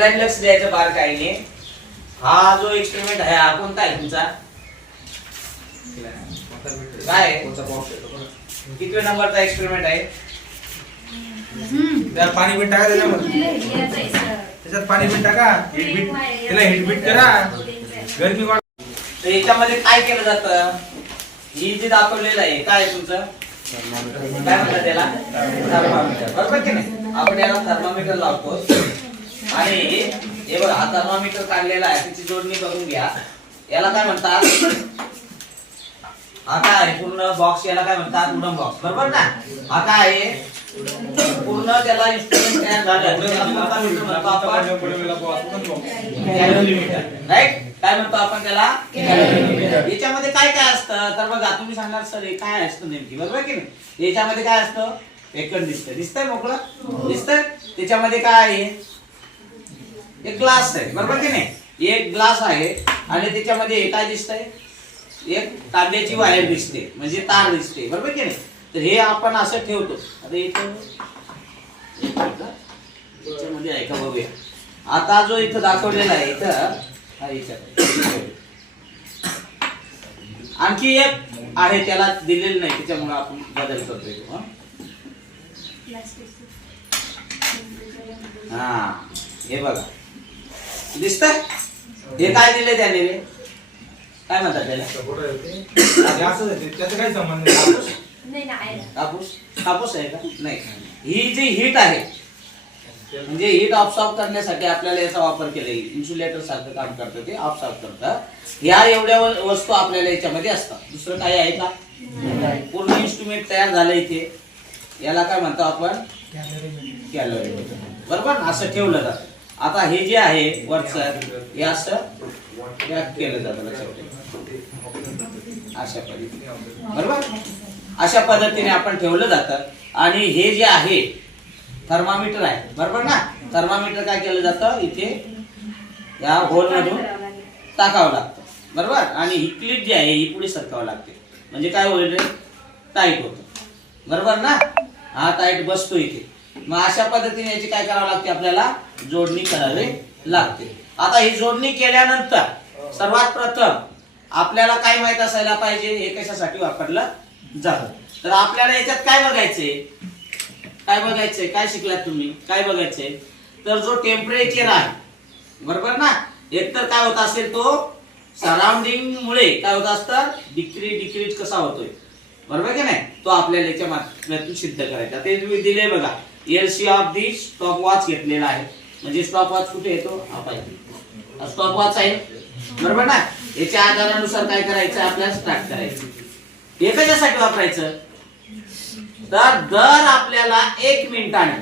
सगळ्यांनी लक्ष द्यायचं बार काही नाही हा जो एक्सपेरिमेंट आहे हा कोणता आहे तुमचा? काय? आहे? किती नंबरचा एक्सपेरिमेंट आहे? त्याला पाणी बीट टाका त्याच्यामध्ये. त्याच्यात पाणी बीट टाका. हिट बीट त्याला हिट बीट करा. गरमी वाढ तर याच्यामध्ये काय केलं जातं? ही जे दाखवलेलं आहे काय आहे तुमचं? काय म्हणतात त्याला? थर्मामीटर बरोबर की नाही? आपण याला थर्मामीटर लावतो आणि हे बघा हा थर्मामीटर काढलेला आहे त्याची जोडणी करून घ्या. याला काय म्हणतात? हा काय आहे? पूर्ण बॉक्स याला काय म्हणतात? उडन बॉक्स बरोबर ना? हा काय आहे? पूर्ण त्याला इन्स्ट्रुमेंट तयार झालं. राईट काय म्हणतो आपण त्याला? याच्यामध्ये काय काय असतं? तर बघा तुम्ही सांगणार सर हे काय असतं नेमकी? बरोबर की नाही? याच्यामध्ये काय असतं? एकच दिसतंय दिसतंय मोकळं? दिसतंय? त्याच्यामध्ये काय आहे? एक ग्लास आहे बरोबर की नाही? एक ग्लास आहे आणि त्याच्यामध्ये काय दिसतंय एक तांब्याची वायर दिसते म्हणजे तार दिसते बरोबर की नाही? तर हे आपण असं ठेवतो. आता इथं. याच्यामध्ये आहे का बघूया. आता जो इथं दाखवलेला आहे इथं हा इथं. आणखी एक आहे त्याला दिलेलं नाही त्याच्यामुळे आपण बदल करतोय? हा हे बघा. दिसतंय? हे काय दिले त्याने रे? काय म्हणतात त्याला? त्याचा काही संबंध नाही कापूस? कापूस आहे का? नाही. ही जी हीट आहे म्हणजे हीट ऑब्सॉर्ब करण्यासाठी आपल्याला याचा वापर केला इन्सुलेटर सारखं काम करतं ते ऑब्सॉर्ब करतं. ह्या एवढ्या वस्तू आपल्याला याच्यामध्ये असतात. दुसरं काय आहे का? पूर्ण इन्स्ट्रुमेंट तयार झालं इथे. याला काय म्हणतो आपण? कॅलरी बरोबर? ना? असं ठेवलं जातं. आता हे जे आहे वरचं हे असं केलं जातं लक्षात अशा पद्धतीने. बरोबर? अशा पद्धतीने आपण ठेवलं जातं. आणि हे जे आहे थर्मामीटर आहे. बरोबर ना? थर्मामीटर काय केलं जातं? इथे या होल मधून टाकावं लागतं. बरोबर? आणि ही क्लिप जी आहे ही पुढे सरकावं लागते. म्हणजे काय होईल रे? टाईट होतं. बरोबर ना? हा टाईट बसतो इथे. मग अशा पद्धतीने याची काय करावं लागते आपल्याला? जोडणी करावी लागते. आता ही जोडणी केल्यानंतर सर्वात प्रथम आपल्याला काय माहीत असायला पाहिजे हे कशासाठी वापरलं जातं? तर आपल्याला याच्यात काय बघायचंय? काय बघायचंय? काय शिकलात तुम्ही? काय बघायचंय? तर जो टेम्परेचर आहे बरोबर ना? एकतर काय होत असेल तो सराउंडिंग मुळे काय होत असतं? डिक्री डिक्रीज कसा होतोय? बरोबर की नाही? तो आपल्याला याच्या माध्यमातून सिद्ध करायचा. ते तुम्ही दिले बघा. LC of the stop watch घेतलेला आहे. म्हणजे स्टॉप वॉच कुठे येतो? हा स्टॉप वॉच आहे. बरोबर ना? याच्या आधारानुसार काय करायचं? आपल्याला स्टार्ट करायचं. हे कशासाठी वापरायचं. तर दर आपल्याला एक मिनिटाने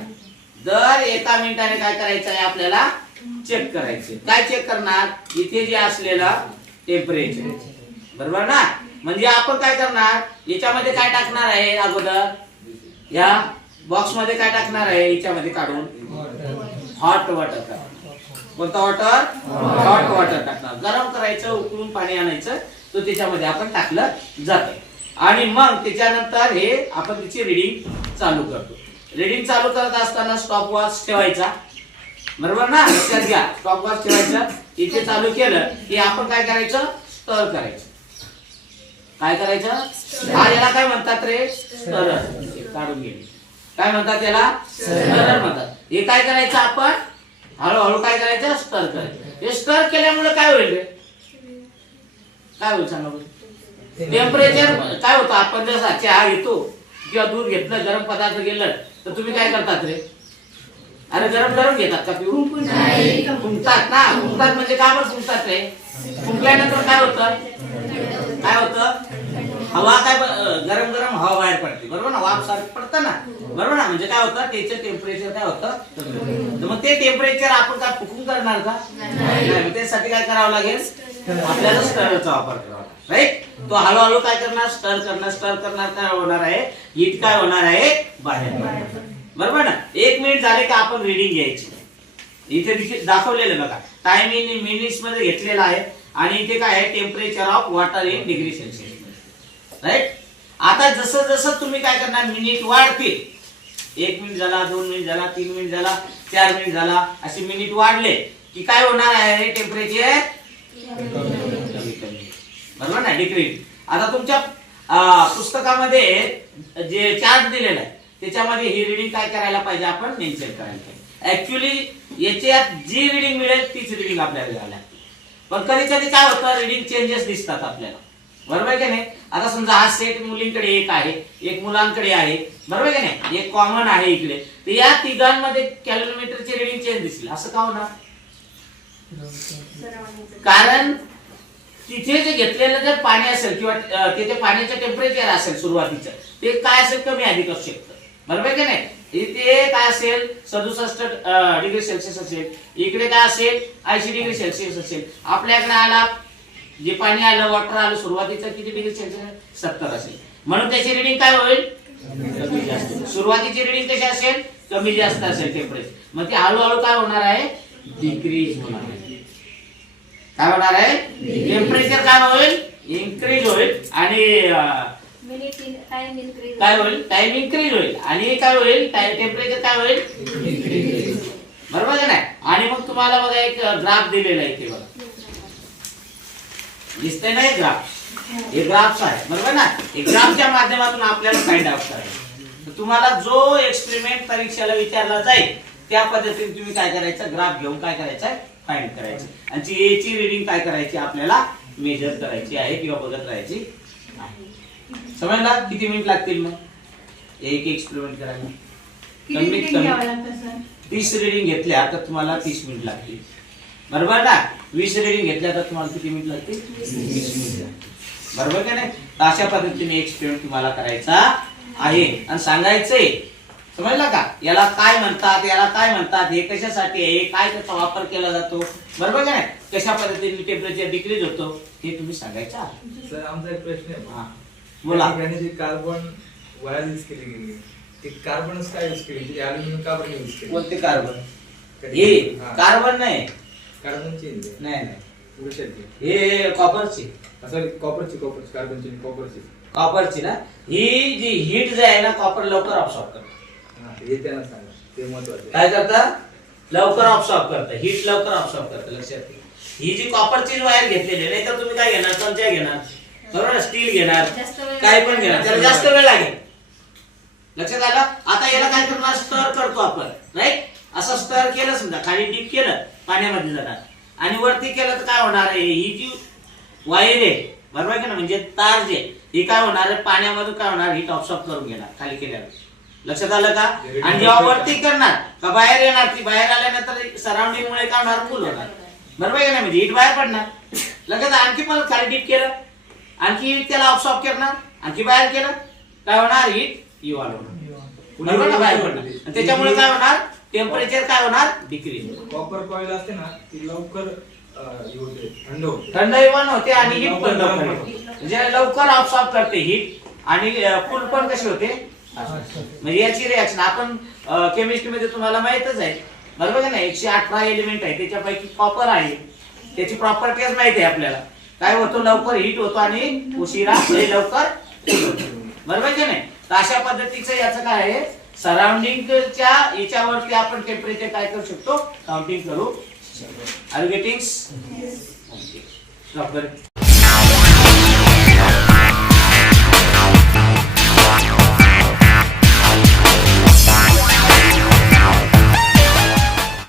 दर एका मिनिटाने काय करायचं आहे आपल्याला? चेक करायचे काय चेक करणार? इथे जे असलेला टेम्परेचर बरोबर ना? म्हणजे आपण काय करणार? याच्यामध्ये काय टाकणार आहे अगोदर? या बॉक्समध्ये काय टाकणार आहे? याच्यामध्ये काढून. हॉट वॉटर कोणता वॉटर हॉट वॉटर टाकणार. गरम करायचं उकळून पाणी आणायचं तो त्याच्यामध्ये आपण टाकलं जातं. आणि मग त्याच्यानंतर हे आपण त्याची रिडिंग चालू करतो. रिडिंग चालू करत असताना स्टॉप वॉच ठेवायचा. बरोबर ना? लक्षात घ्या. स्टॉप वॉच ठेवायचं. इथे चालू केलं की आपण काय करायचं? स्टर करायचं. काय करायचं? हा याला काय म्हणतात रे? स्टर काढून घे काय म्हणतात त्याला? स्टर म्हणतात. हे काय करायचं आपण? हळूहळू काय करायचं? स्टर करायचं. हे स्टर केल्यामुळे काय होईल रे? काय होईल सांगा टेम्परेचर काय होतं? आपण जर चहा घेतो किंवा दूध घेतलं गरम पदार्थ गेलं तर तुम्ही काय करतात रे? अरे गरम गरम घेतात का पिऊन? फुंकतात ना. फुंकतात म्हणजे का बरं फुंकतात रे? फुंकल्यानंतर काय होतं? काय होतं? हवा काय ब- गरम गरम हवा बाहेर पडते. बरोबर ना? वाफ सारखं पडतं ना? बरोबर ना? म्हणजे काय होतं? त्याचं टेम्परेचर काय होतं? तर मग ते टेम्परेचर आपण काय फुकून करणार का? नाही. मग त्यासाठी काय करावं लागेल? आपल्याला स्टरचा वापर करावा राईट तो हळूहळू काय करणार? स्टर करणार स्टर करणार काय होणार आहे? हीट काय होणार आहे? बाहेर पडणार. बरोबर ना? एक मिनिट झाले का आपण रिडिंग घ्यायची. इथे दाखवलेलं बघा. टाइम इन मिनिट्समध्ये घेतलेला आहे. आणि इथे काय आहे? Temperature of water in degree Celsius right आता जसं जसं तुम्ही काय करणार मिनिट वाढतील. एक मिनिट झाला दोन मिनिट झाला तीन मिनिट झाला चार मिनिट झाला असे मिनिट वाढले की काय होणार आहे टेम्परेचर बरोबर ना डिक्रीज आता तुमच्या पुस्तकामध्ये जे चार्ट दिलेला आहे त्याच्यामध्ये ही रिडिंग काय करायला पाहिजे आपण? मेन्शन करायला पाहिजे. ऍक्च्युली याच्यात जी रिडिंग मिळेल तीच रिडिंग आपल्याला घ्यावी लागते पण कधी कधी काय होतं रिडिंग चेंजेस दिसतात आपल्याला. बरोबर आहे की नाही? आता समजा हा सेट मुलींकडे एक आहे एक मुलांकडे आहे. बरोबर आहे की नाही? एक कॉमन आहे इकडे. तर या तिघांमध्ये कॅलोमीटरची रिडिंग चेंज दिसेल असं का होणार? कारण तिथे जे घेतलेलं जर पाणी असेल किंवा तिथे पाण्याचं टेम्परेचर असेल सुरुवातीचं ते काय असेल कमी अधिक असू शकतं. बरोबर आहे की नाही? इथे काय असेल सदुसष्ट डिग्री सेल्सिअस असेल. इकडे काय असेल? ऐंशी डिग्री सेल्सिअस असेल. आपल्याकडे आला जे पाणी आलं वॉटर आलं सुरुवातीचं किती डिग्री सेल्सिअस सत्तर असेल. म्हणून त्याची रिडिंग काय होईल? कमी जास्त. सुरुवातीची रिडिंग कशी असेल? कमी जास्त असेल टेम्परेचर मग ती हळूहळू काय होणार आहे? डिक्रीज होणार आहे. काय होणार आहे? टेम्परेचर काय होईल? इन्क्रीज होईल. आणि काय होईल? टाइम इन्क्रीज होईल. आणि काय होईल? टेम्परेचर काय होईल? बरोबर आहे ना आणि मग तुम्हाला बघा एक ग्राफ दिलेला आहे दिसतंय ना एक ग्राफ हे ग्राफ्स आहे बरोबर ना? हे ग्राफच्या माध्यमातून आपल्याला फाइंड आउट करायचं तुम्हाला जो एक्सपेरिमेंट परीक्षेला विचारला जाईल त्या पद्धतीने तुम्ही काय करायचं? ग्राफ घेऊन काय करायचं फाइंड करायचं. आणि A ची रिडिंग काय करायची? आपल्याला मेजर करायची आहे किंवा बघत राहायची आहे. समजला? किती मिनिट लागतील मग? एक एक्सपेरिमेंट करायला कमीत कमी तीस रिडिंग घेतल्या तर तुम्हाला तीस मिनिट लागतील. बरोबर ना? वीस रिडिंग घेतल्या तर तुम्हाला किती मिनिट लागतील? वीस मिनिट बरोबर का नाही? तर अशा पद्धतीने एक्सपेरिमेंट तुम्हाला करायचा आहे. आणि सांगायचंय समजला का? याला काय म्हणतात याला काय म्हणतात हे कशासाठी आहे काय त्याचा वापर केला जातो? बरोबर का नाही? कशा पद्धतीने टेम्परेचर डिक्रीज होतो हे तुम्ही सांगायचं आहे. सर आमचा एक प्रश्न आहे. हा. बोला. जी कार्बन वायर यूज केली गेली ती कार्बनच काय यूज केली? ती अल्युमिनियम का बरं यूज केली? कोणते कार्बन हा. कार्बन नाही. कार्बन चेंज आहे नाही नाही. कशाची हे कॉपरची सॉरी कॉपरची कॉपरची कार्बन चेंज कॉपरची कॉपरची ना? ही जी हीट जी आहे ना कॉपर लवकर ऑब्सॉर्ब करतं. हा हे त्यांना सांगा. ते महत्वाचं आहे. काय करतं? लवकर ऑब्सॉर्ब करतं. हीट लवकर ऑब्सॉर्ब करतं लक्षात ठेवा. ही जी कॉपरची वायर घेतलेली आहे, नाही तर तुम्ही काय घेणार? चमचा घेणार. बरोबर स्टील घेणार. जास्त वेळ काय पण घेणार. त्याला जास्त वेळ लागेल. लक्षात आलं? आता याला काय करणार? स्टर करतो आपण राईट असं स्टर केलं समजा खाली डीप केलं पाण्यामध्ये जाणार आणि वरती केलं तर काय होणार आहे? ही जी वायर आहे बरोबर आहे का ना म्हणजे तार जे ही काय होणार आहे? पाण्यामधून काय होणार? हीट ऑब्सॉर्ब करून घेणार खाली केल्यावर. लक्षात आलं का? आणि जेव्हा वरती करणार का बाहेर येणार ती? बाहेर आल्यानंतर सराउंडिंग मुळे काय होणार? फुल होणार. बरोबर आहे नाही? म्हणजे हीट बाहेर पडणार. लक्षात आलं? आणखी पण खाली डीप केलं. आणखी त्याला ऑब्सॉर्ब करणार. आणखी बाहेर केलं. काय होणार? हीट इव्हॉल्व होणार बरोबर ना बाहेर पडणार. त्याच्यामुळे काय होणार? टेम्परेचर काय होणार? डिक्रीज कॉपर कॉईल असते ना ती लवकर अं, हे होते थंड होते. थंडाई पण होते आणि हीट पण लवकर होते. म्हणजे लवकर ऑब्सॉर्ब करते हीट आणि फुल पण कशी होते? म्हणजे याची रिॲक्शन आपण केमिस्ट्री मध्ये तुम्हाला माहितच आहे. बरोबर का नाही? एकशे अठरा एलिमेंट आहे. त्याच्यापैकी कॉपर आहे. त्याची प्रॉपर्टीज माहिती आहे आपल्याला. काय होतो? लवकर हीट होतो आणि उशिरा हे लवकर cool होतो. बरोबर की नाही? तर अशा पद्धतीचं याचं काय आहे? सराउंडिंगच्या याच्यावरती आपण टेम्परेचर काय करू शकतो? काउंटिंग करू शकतो. R getting